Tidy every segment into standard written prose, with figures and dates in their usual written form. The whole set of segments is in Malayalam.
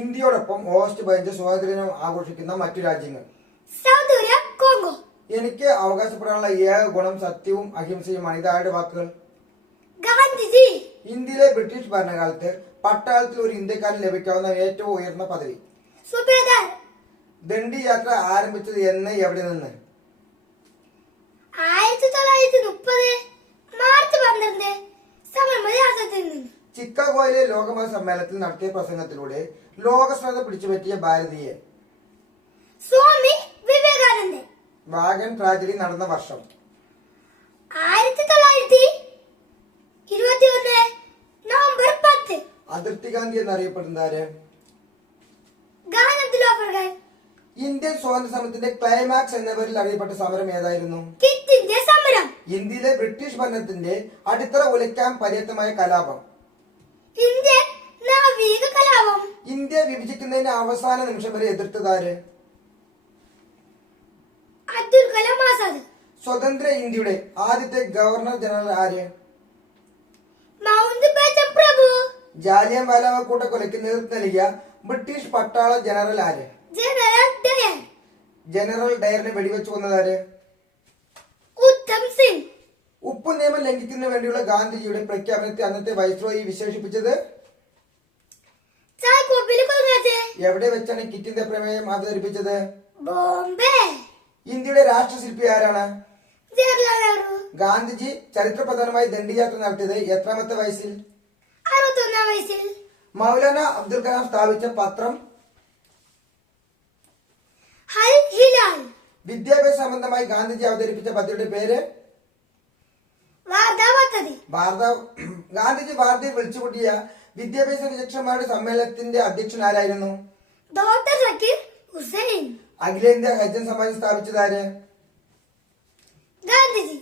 ഇന്ത്യയോടൊപ്പം ഓഗസ്റ്റ് 15 സ്വാതന്ത്ര്യദിനം ആഘോഷിക്കുന്ന മറ്റു രാജ്യങ്ങൾ. Saudi Arabia, Congo. എനിക്ക് അവകാശപ്പെടാനുള്ള ഏക ഗുണം സത്യവും അഹിംസയുമാണ്. ഇതാരുടെ വാക്കുകൾ? ഗാന്ധിജി. ഇന്ത്യയിലെ ബ്രിട്ടീഷ് ഭരണകാലത്ത് പട്ടാളത്തിൽ ഒരു ഇന്ത്യക്കാരന് ലഭിക്കാവുന്ന ഏറ്റവും ഉയർന്ന പദവി? സുബേദാർ. ദണ്ഡി യാത്ര ആരംഭിച്ചത് എന്ന്, എവിടെ നിന്ന്? 1930 മാർച്ച് 12 സബർമതി ആശ്രമത്തിൽ നിന്ന്. ചിക്കാഗോയിലെ ലോകമത സമ്മേളനത്തിൽ നടത്തിയ പ്രസംഗത്തിലൂടെ ലോകശ്രദ്ധ പിടിച്ചുപറ്റിയ ഭാരതീയൻ? സ്വാമി വിവേകാനന്ദൻ. വാഗൻ ട്രാജഡി നടന്ന വർഷം? 1921 നവംബർ 10. അതിർത്തി ഗാന്ധി എന്നറിയപ്പെടുന്ന ആര്? ഗാന്ധി ലോഫർഗൻ. ഇന്ത്യൻ സ്വാതന്ത്ര്യ സമരത്തിന്റെ ക്ലൈമാക്സ് എന്ന പേരിൽ അറിയപ്പെട്ട സമരം ഏതായിരുന്നു? ക്വിറ്റ് ഇന്ത്യ സമരം. ഇന്ത്യയിലെ ബ്രിട്ടീഷ് ഭരണത്തിന്റെ അടിത്തറ ഉലയ്ക്കാൻ പര്യാപ്തമായ കലാപം? ഇന്ത്യൻ നാവിക കലാപം. ഇന്ത്യ വിഭജിക്കുന്നതിന്റെ അവസാന നിമിഷം വരെ എതിർത്തതാര്? അബ്ദുൽ കലാം ആസാദ്. സ്വതന്ത്ര ഇന്ത്യയുടെ ആദ്യത്തെ ഗവർണർ ജനറൽ ആര്? മൗണ്ട് ബാറ്റൻ പ്രഭു. ജാലിയൻവാലാബാഗ് കൂട്ടക്കൊലയ്ക്ക് നേതൃത്വം നൽകിയ ബ്രിട്ടീഷ് പട്ടാള ജനറൽ ആര്? General Dyer. ജനറൽ ഡയറിനെ വെടിവെച്ചു കൊന്നതാര്? ഉത്തം സിംഗ്. ഉപ്പു നിയമം ലംഘിക്കുന്നതിന് വേണ്ടിയുള്ള ഗാന്ധിജിയുടെ പ്രഖ്യാപനത്തെ അന്നത്തെ വൈസ്രോയി വിശേഷിപ്പിച്ചത്? ചായക്കോപ്പിൽ കൊല്ലത്ത്. എവിടെ വെച്ചാണ് ക്വിറ്റ് ഇന്ത്യ പ്രമേയം അവതരിപ്പിച്ചത്? ബോംബെ. ഇന്ത്യയുടെ രാഷ്ട്രശില്പി ആരാണ്? ജവഹർലാൽ നെഹ്റു. ഗാന്ധിജി ചരിത്രപ്രധാനമായി ദണ്ഡിയാത്ര നടത്തിയത് എത്രാമത്തെ വയസ്സിൽ? 61 വയസ്സിൽ. മൗലാന അബ്ദുൽ കലാം സ്ഥാപിച്ച പത്രം? ഹൽ ഹിലാൽ. വിദ്യാഭ്യാസ സംബന്ധമായി ഗാന്ധിജി അവതരിപ്പിച്ച പദ്ധതിയുടെ പേര്? വാർധാ പദ്ധതി. ഗാന്ധിജി വാർധയിൽ വിളിച്ചുകൂട്ടിയ വിദ്യാഭ്യാസ വിചക്ഷണന്മാരുടെ സമ്മേളനത്തിന്റെ അധ്യക്ഷൻ ആരായിരുന്നു? ഡോക്ടർ സക്കീർ ഹുസൈൻ. അഖിലേന്ത്യാ ഹരിജൻ സമാജം സ്ഥാപിച്ചതാര്? ഗാന്ധിജി.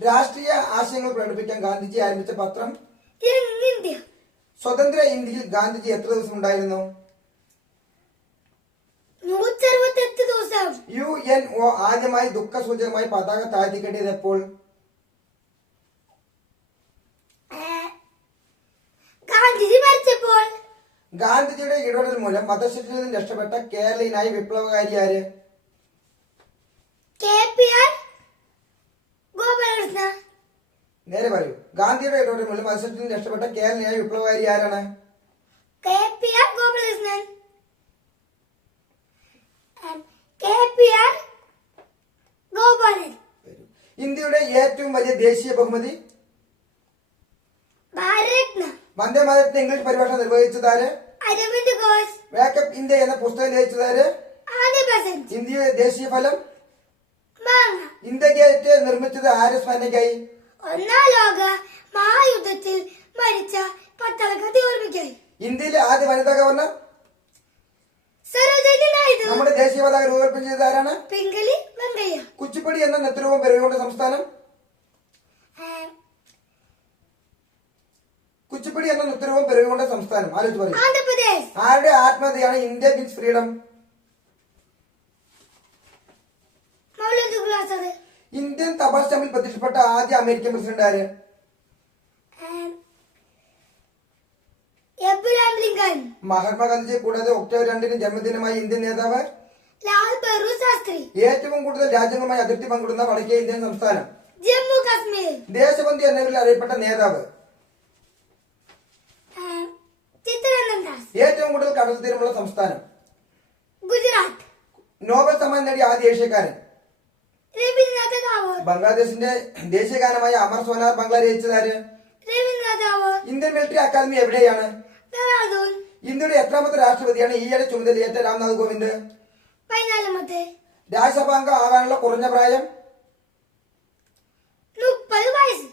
രാഷ്ട്രീയ ആശയങ്ങൾ പ്രകടിപ്പിക്കാൻ ഗാന്ധിജി ആരംഭിച്ച പത്രം? Young India. സ്വതന്ത്ര ഇന്ത്യയിൽ ഗാന്ധിജി എത്ര ദിവസം ഉണ്ടായിരുന്നു? 168 ദിവസം. UNO ആദ്യമായി ദുഃഖസൂചകമായി പതാക താഴ്ത്തിക്കെട്ടിയത് എപ്പോൾ? ഗാന്ധിജി മരിച്ചപ്പോൾ. ഗാന്ധിജിയുടെ ഇടപെടൽ മൂലം വധശിക്ഷയിൽ നിന്ന് രക്ഷപ്പെട്ട കേരളീയനായ വിപ്ലവകാരി ആര്? KPR ഗോപാലകൃഷ്ണ. നേരെ പറയൂ. ഗാന്ധിയുടെ ഇടപെടൽ മൂലം വധശിക്ഷയിൽ നിന്ന് രക്ഷപ്പെട്ട കേരളീയനായ വിപ്ലവകാരി ആരാണ്? KPR ഗോപാലകൃഷ്ണൻ. KPR ഗോപാലൻ. ഇന്ത്യയുടെ ഏറ്റവും വലിയ ദേശീയ ബഹുമതി? ഭാരതരത്ന. വന്ദേ മാതരത്തിന്റെ ഇംഗ്ലീഷ് പരിഭാഷ നിർവഹിച്ചതാര്? അരവിന്ദ് ഘോഷ്. വേക്കപ്പ് ഇന്ത്യ എന്ന പുസ്തകം രചിച്ചതാര്? ആദ്യ ബസന്റ്. ഇന്ത്യയുടെ ദേശീയ ഫലം? മാങ്ങ. ഇന്ത്യ ഗേറ്റ് നിർമ്മിച്ചത് ആരെ സ്മരണയ്ക്കായി? ഒന്നാം ലോക മഹായുദ്ധത്തിൽ മരിച്ച പട്ടാളക്കാരെ ഓർമ്മിക്കായി. ഇന്ത്യയിലെ ആദ്യ വനിതാ ഗവർണർ? സരോജിനി നായിഡു. നമ്മുടെ ദേശീയ പതാക രൂപകൽപ്പന ചെയ്തത് ആരാണ്? പിംഗലി വെങ്കയ്യ. കുച്ചിപ്പുടി എന്ന നൃത്തരൂപം പിറവികൊണ്ട സംസ്ഥാനം? കുച്ചിപ്പുടി എന്ന നൃത്തരൂപം പിറവികൊണ്ട സംസ്ഥാനം ആലോചിച്ച് പറയും. ആന്ധ്രാപ്രദേശ്. ആരുടെ ആത്മഹത്യയാണ് India wins freedom? Maulana Tughlaq Azad. Indian തപാൽ സ്റ്റാമ്പിൽ പ്രത്യക്ഷപ്പെട്ട ആദ്യ അമേരിക്കൻ പ്രസിഡന്റ് ആര്? Abraham Lincoln. മഹാത്മാഗാന്ധിജിയെ കൂടാതെ ഒക്ടോബർ 2 ജന്മദിനമായി ഇന്ത്യൻ നേതാവ്? ലാൽ ബഹദൂർ ശാസ്ത്രി. ഏറ്റവും കൂടുതൽ രാജ്യങ്ങളുമായി അതിർത്തി പങ്കിടുന്ന വടക്കേ ഇന്ത്യൻ സംസ്ഥാനം? ജമ്മു കാശ്മീർ. ദേശബന്ധു എന്ന പേരിൽ അറിയപ്പെട്ട നേതാവ്? ചിത്തരഞ്ജൻ ദാസ്. ഏറ്റവും കൂടുതൽ കടൽ തീരമുള്ള സംസ്ഥാനം? ഗുജറാത്ത്. നോബൽ സമ്മാനം നേടിയ ആദ്യ ഏഷ്യക്കാരൻ? രവീന്ദ്രനാഥ് ടാഗോർ. ബംഗ്ലാദേശിന്റെ ദേശീയ ഗാനമായ അമർ സോനാർ ബംഗ്ലാ രചിച്ചതാര്? Rabindranath Tagore. Indian Military Academy എവിടെയാണ്? ദെഹ്റാദൂൻ. ഇന്ത്യയുടെ എത്രാമത്തെ രാഷ്ട്രപതിയാണ് ഈയിടെ ചുമതലയേറ്റ രാംനാഥ് കോവിന്ദ്? 14. രാജ്യസഭാംഗം ആകാനുള്ള കുറഞ്ഞ പ്രായം? 30 വയസ്സ്.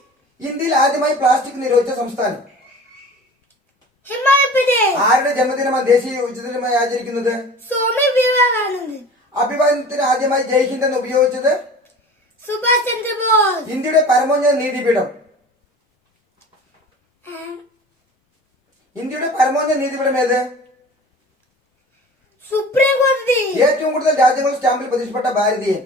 ഇന്ത്യയിൽ ആദ്യമായി പ്ലാസ്റ്റിക് നിരോധിച്ച സംസ്ഥാനം? ഹിമാചൽ പ്രദേശ്. ആരുടെ ജന്മദിനമാണ് ദേശീയ യുവജനദിനമായി ആചരിക്കുന്നത്? സ്വാമി വിവേകാനന്ദൻ. അഭിവാദനത്തിന് ആദ്യമായി ജയ് ഹിന്ദ് എന്ന് ഉപയോഗിച്ചത്? സുഭാഷ് ചന്ദ്രബോസ്. ഇന്ത്യയുടെ പരമോന്നത നീതിപീഠം? ഇന്ത്യയുടെ പരമോന്നത നീതിപീഠം ഏത്? സുപ്രീം കോടതി. ഏറ്റവും കൂടുതൽ രാജ്യങ്ങൾ സ്റ്റാമ്പിൽ പ്രത്യക്ഷപ്പെട്ട ഭാരതീയൻ?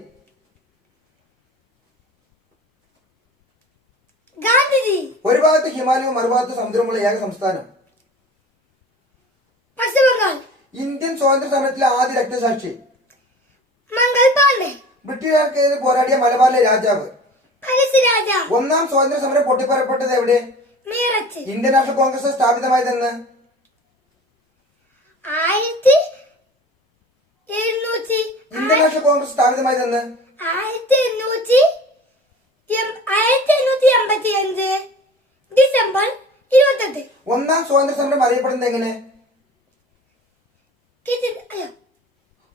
ഗാന്ധിജി. ഒരു ഭാഗത്ത് ഹിമാലയവും മറുഭാഗത്ത് സമുദ്രമുള്ള ഏക സംസ്ഥാനം? പശ്ചിമബംഗാൾ. ഇന്ത്യൻ സ്വാതന്ത്ര്യ സമരത്തിലെ ആദ്യ രക്തസാക്ഷി. മംഗൾ പാണ്ഡെ. ബ്രിട്ടീഷുകാർക്കെതിരെ പോരാടിയ മലബാറിലെ രാജാവ്. പരശുരാജ. ഒന്നാം സ്വാതന്ത്ര്യ സമരം പൊട്ടിപ്പറപ്പെട്ടത് എവിടെ? മീററ്റ്. ഇന്ത്യൻ നാഷണൽ കോൺഗ്രസ് സ്ഥാപിതമായതെന്ന്? 1700. ഇന്ത്യൻ നാഷണൽ കോൺഗ്രസ് സ്ഥാപിതമായതെന്ന്? 1885 ഡിസംബർ 28. ഒന്നാം സ്വാതന്ത്ര്യ സമരം അറിയപ്പെടുന്നത് എങ്ങനെ?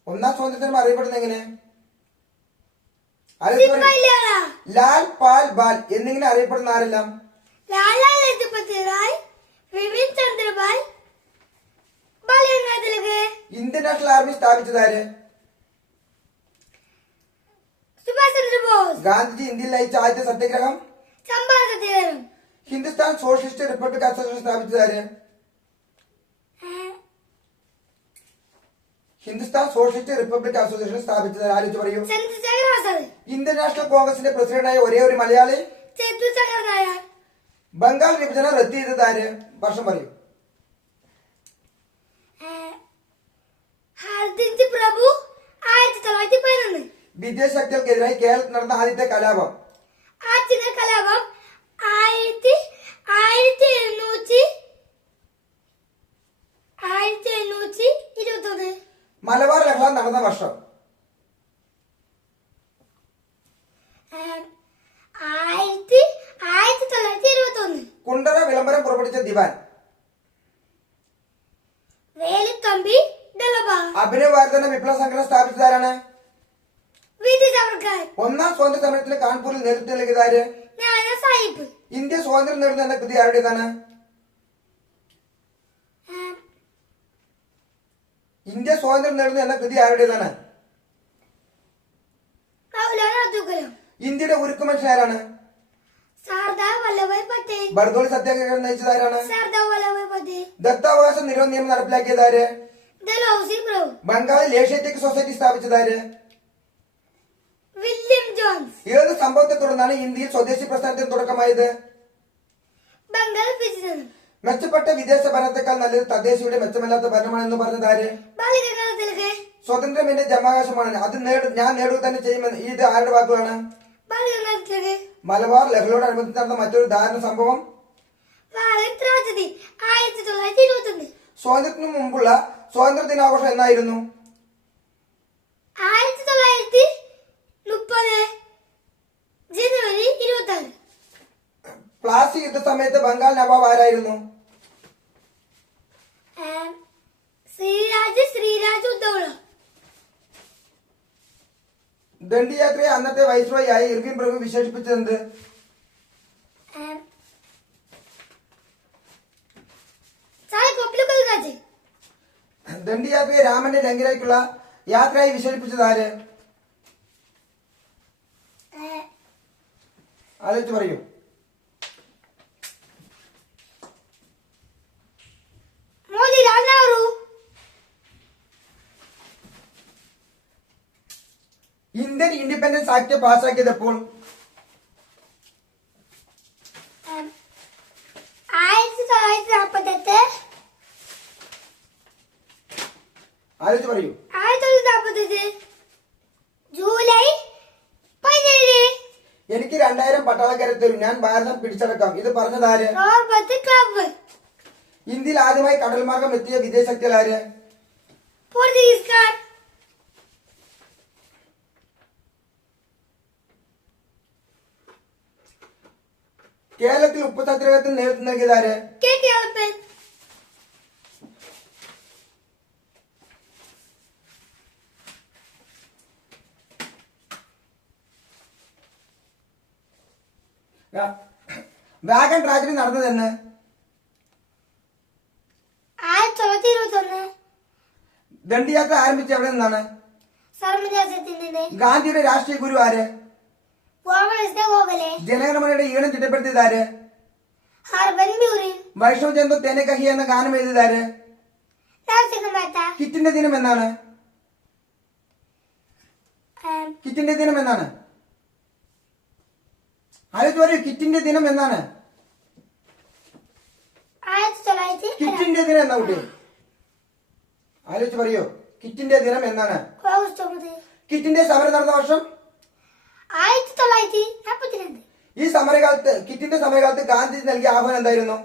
ഒന്നാം സ്വാതന്ത്ര്യ സമരം അറിയപ്പെടുന്നത് എങ്ങനെ? ലാൽ പാൽ ബാൽ എന്നിങ്ങനെ അറിയപ്പെടുന്ന ആരെല്ലാം? Lala Lajpat Rai, Vipin Chandrapal, Balagangadhara Tilak. Indian national army സ്ഥാപിച്ചതാര്? സുഭാഷ് ചന്ദ്രബോസ്. ഗാന്ധിജി ഇന്ത്യയിൽ നയിച്ച ആദ്യത്തെ സത്യാഗ്രഹം? ചമ്പാരൻ സത്യാഗ്രഹം. ഹിന്ദുസ്ഥാൻ സോഷ്യലിസ്റ്റ് റിപ്പബ്ലിക് അസോസിയേഷൻ സ്ഥാപിച്ചതാര്? ഹിന്ദുസ്ഥാൻ സോഷ്യലിസ്റ്റ് റിപ്പബ്ലിക് അസോസിയേഷൻ സ്ഥാപിച്ചതാര്? ആലോചിച്ച് പറയൂ. ചന്ദ്രശേഖർ ആസാദ്. ഇന്ത്യൻ നാഷണൽ കോൺഗ്രസിന്റെ പ്രസിഡന്റായ ഒരേ ഒരു മലയാളി? ചന്ദ്രശേഖർ നായർ. ബംഗാൾ വിഭജനം റദ്ദ് ചെയ്തതാര്? വർഷം പറയൂ. ഹർദിൻജി പ്രഭു 1911. വിദേശ ശക്തികൾക്കെതിരായി കേരളത്തിൽ നടന്ന ആദ്യത്തെ കലാപം? ആദ്യത്തെ കലാപം 1721. മലബാർ ലഹള നടന്ന വർഷം? 1921. കുണ്ടറ വിളംബരം പുറപ്പെടുവിച്ച ദിവാൻ? വേലുത്തമ്പി ദളവ. അഭിനവ് ഭാരത് എന്ന വിപ്ലവ സംഘടന സ്ഥാപിച്ചതാരാണ്? വീതി സവർക്കർ. ഒന്നാം സ്വാതന്ത്ര്യ സമരത്തിന് കാൺപൂരിൽ നേതൃത്വം നൽകിയതാര്? നാനാ സാഹിബ്. ഇന്ത്യ സ്വാതന്ത്ര്യം നേടുന്ന എന്ന കൃതി ആരുടേതാണ്? ഇന്ത്യ സ്വാതന്ത്ര്യം നേടുന്നു എന്ന കൃതി ആരുടേതാണ്? മൗലാന അബ്ദുൽ കലാം. ഇന്ത്യയുടെ ഉരുക്കു മനുഷ്യൻ ആരാണ്? സർദാർ വല്ലഭായ് പട്ടേൽ. ബർദോളി സത്യാഗ്രഹം നയിച്ചതാരാണ്? സർദാർ വല്ലഭായ് പട്ടേൽ. ദത്താവകാശ നിരോധന നിയമം നടപ്പിലാക്കിയതാര്? ഡൽഹൌസി പ്രഭു. ബംഗാളിൽ ഏഷ്യാറ്റിക് സൊസൈറ്റി സ്ഥാപിച്ചതാര്? William Jones. ഏത് സംഭവത്തെ തുടർന്നാണ് ഇന്ത്യയിൽ സ്വദേശി പ്രസ്ഥാനത്തിന് തുടക്കമായത്? ബംഗാൾ വിഭജനം. മെച്ചപ്പെട്ട വിദേശ ഭരണത്തെക്കാൾ നല്ലത് തദ്ദേശീയയുടെ മെച്ചമല്ലാത്ത ഭരണമാണെന്ന് പറഞ്ഞതാര്? ബാലഗംഗാധര തിലക്. സ്വതന്ത്രം എന്റെ ജമാവകാശമാണ്, അത് ഞാൻ നേടുക തന്നെ ചെയ്യുമെന്ന് ഇത് ആരുടെ വാക്കുകളാണ്? ബാലഗംഗാധര തിലക്. മലബാർ ലഹളയോടനുബന്ധിച്ച് നടന്ന മറ്റൊരു ദാരുണ സംഭവം? Wagen tragedy 1921. സ്വാതന്ത്ര്യത്തിന് മുമ്പുള്ള സ്വാതന്ത്ര്യ ദിനാഘോഷം എന്നായിരുന്നു? 1930 ജനുവരി 26. പ്ലാസി യുദ്ധ സമയത്ത് ബംഗാൾ നവാബ് ആരായിരുന്നു? ശ്രീരാജ് ഉദ്ധവള. ദണ്ഡിയാത്രയെ അന്നത്തെ വൈസ്രോയി ആയി ഇർവിൻ പ്രഭു വിശേഷിപ്പിച്ചത്? ദണ്ഡിയാത്രയെ രാമന്റെ ലങ്കയിലേക്കുള്ള യാത്രയായി വിശേഷിപ്പിച്ചത് ആര്? ആലോചിച്ച് പറയൂ. Motilal Nehru. Indian Independence Act പാസ്സാക്കിയത് എപ്പോൾ? 1948. ആലോചിച്ച് പറയൂ. 1948 ജൂലൈ 17. എനിക്ക് 2000 പട്ടാളക്കാരെ തരും, ഞാൻ ഭാരതം പിടിച്ചടക്കാം, ഇത് പറഞ്ഞതാര്? Robert Clive. ഇന്ത്യയിൽ ആദ്യമായി കടൽ മാർഗം എത്തിയ വിദേശ ശക്തികൾ ആര്? പോർച്ചുഗീസുകാർ. കേരളത്തിൽ ഉപ്പ് സത്യാഗ്രഹത്തിന് നേതൃത്വം നൽകിയതാര്? കെ.ടി. അയ്യപ്പൻ. വാഗൺ ട്രാജഡി നടന്നതെന്ന്? 1921. ദണ്ഡിയാത്ര ആരംഭിച്ച എവിടെ നിന്നാണ്? സർവ്വരാജ്യത്തിന്റെ ഗാന്ധിയുടെ രാഷ്ട്രീയ ഗുരു ആര്? ഗോഖലെ. ജനഗണമനയുടെ ഈണം ചിട്ടപ്പെടുത്തിയതാര്? ഹർബൻ ബ്യൂറിൻ. വൈഷ്ണവ് ജന്തു തേനെ കഹി എന്ന ഗാനം എഴുതിയതാര്? നരസിംഹ മേത്ത. കിറ്റിന്റെ ദിനം എന്നാണ്? കിറ്റിന്റെ ദിനം എന്നാണ്? ആലോചിച്ച് പറയൂ, കിറ്റിന്റെ ദിനം എന്നാണ്? 1900. കിറ്റിന്റെ ദിനം എന്നാ കുട്ടി? ആലോചിച്ച് പറയൂ. കിറ്റിന്റെ ദിനം എന്നാണ്? ഓഗസ്റ്റ് 9. കിറ്റിന്റെ സമരം നടന്ന വർഷം? 1942. ഈ സമരകാലത്ത് കിറ്റിന്റെ സമരകാലത്ത് ഗാന്ധിജി നൽകിയ ആഹ്വാനം എന്തായിരുന്നു?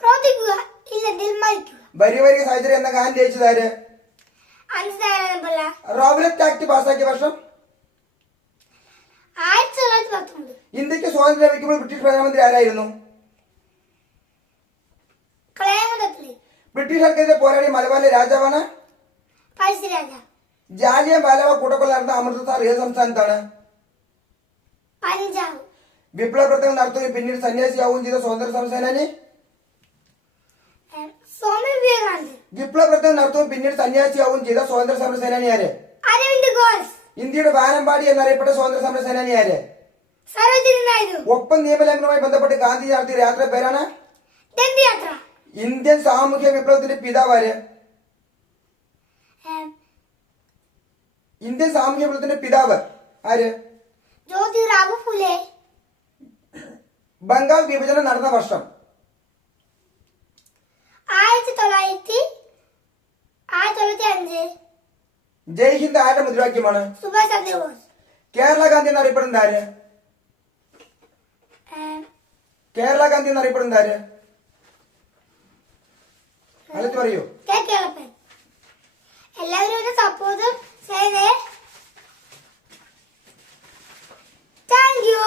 പ്രവർത്തിക്കുക, ഇല്ലെങ്കിൽ മരിക്കുക. വരിവരിക സാഹചര്യം എന്ന ഗാനം രചിച്ചതാര്? അഞ്ചാരംപിള്ള. റോബലറ്റ് ആക്ട് പാസാക്കിയ വർഷം? 1919. ഇന്ത്യക്ക് സ്വാതന്ത്ര്യം ലഭിക്കുമ്പോൾ ബ്രിട്ടീഷ് പ്രധാനമന്ത്രി ആരായിരുന്നു? ക്ലേമദത്തില്. ബ്രിട്ടീഷുകാർക്കെതിരെ പോരാടിയ മലബാറിലെ രാജാവാണ്? പഴശ്ശിരാജ. ജാലിയൻ വാലാബാഗ് കൂട്ടക്കൊല നടന്ന അമൃത്സർ ഏത് സംസ്ഥാനത്താണ്? പഞ്ചാബ്. വിപ്ലവ പ്രവർത്തനം നടത്തുകയും പിന്നീട് സന്യാസിയാവുകയും ചെയ്ത സ്വാതന്ത്ര്യ സമര സേനാനി? സ്വാമി വിവേകാനന്ദൻ. വിപ്ലവ പ്രവർത്തനം നടത്തുകയും പിന്നീട് സന്യാസിയാവുകയും ചെയ്ത സ്വാതന്ത്ര്യ സമര സേനാനി ആര്? അരവിന്ദ് ഘോഷ്. ഇന്ത്യയുടെ വാനമ്പാടി എന്നറിയപ്പെട്ട സ്വാതന്ത്ര്യ സമര സേനാനി ആര്? സരോജിനി നായിഡു. ഒപ്പം നിയമലംഘനവുമായി ബന്ധപ്പെട്ട് ഗാന്ധിജി നടത്തിയ യാത്ര പേരാണ്? ദണ്ഡിയാത്ര. ഇന്ത്യൻ സാമൂഹ്യ വിപ്ലവത്തിന്റെ പിതാവ് ആര്? ഇന്ത്യൻ സാമൂഹ്യ വിപ്ലവത്തിന്റെ പിതാവ് ആര്? ജ്യോതിറാവു ഫുലെ. ബംഗാൾ വിഭജനം നടന്ന വർഷം? 1905. ജയ് ഹിന്ദ് ആരുടെ മുദ്രാവാക്യമാണ്? സുഭാഷ് ചന്ദ്രബോസ്. കേരള ഗാന്ധി എന്നറിയപ്പെടുന്നത് ആര്? കേരള ഗാന്ധി എന്നറിയപ്പെടുന്നത് ആര്? ആലോചിച്ച് പറയൂ. കെ കേളപ്പൻ. എല്ലാവരും സപ്പോർട്ടും ചെയ്തേ. Thank you.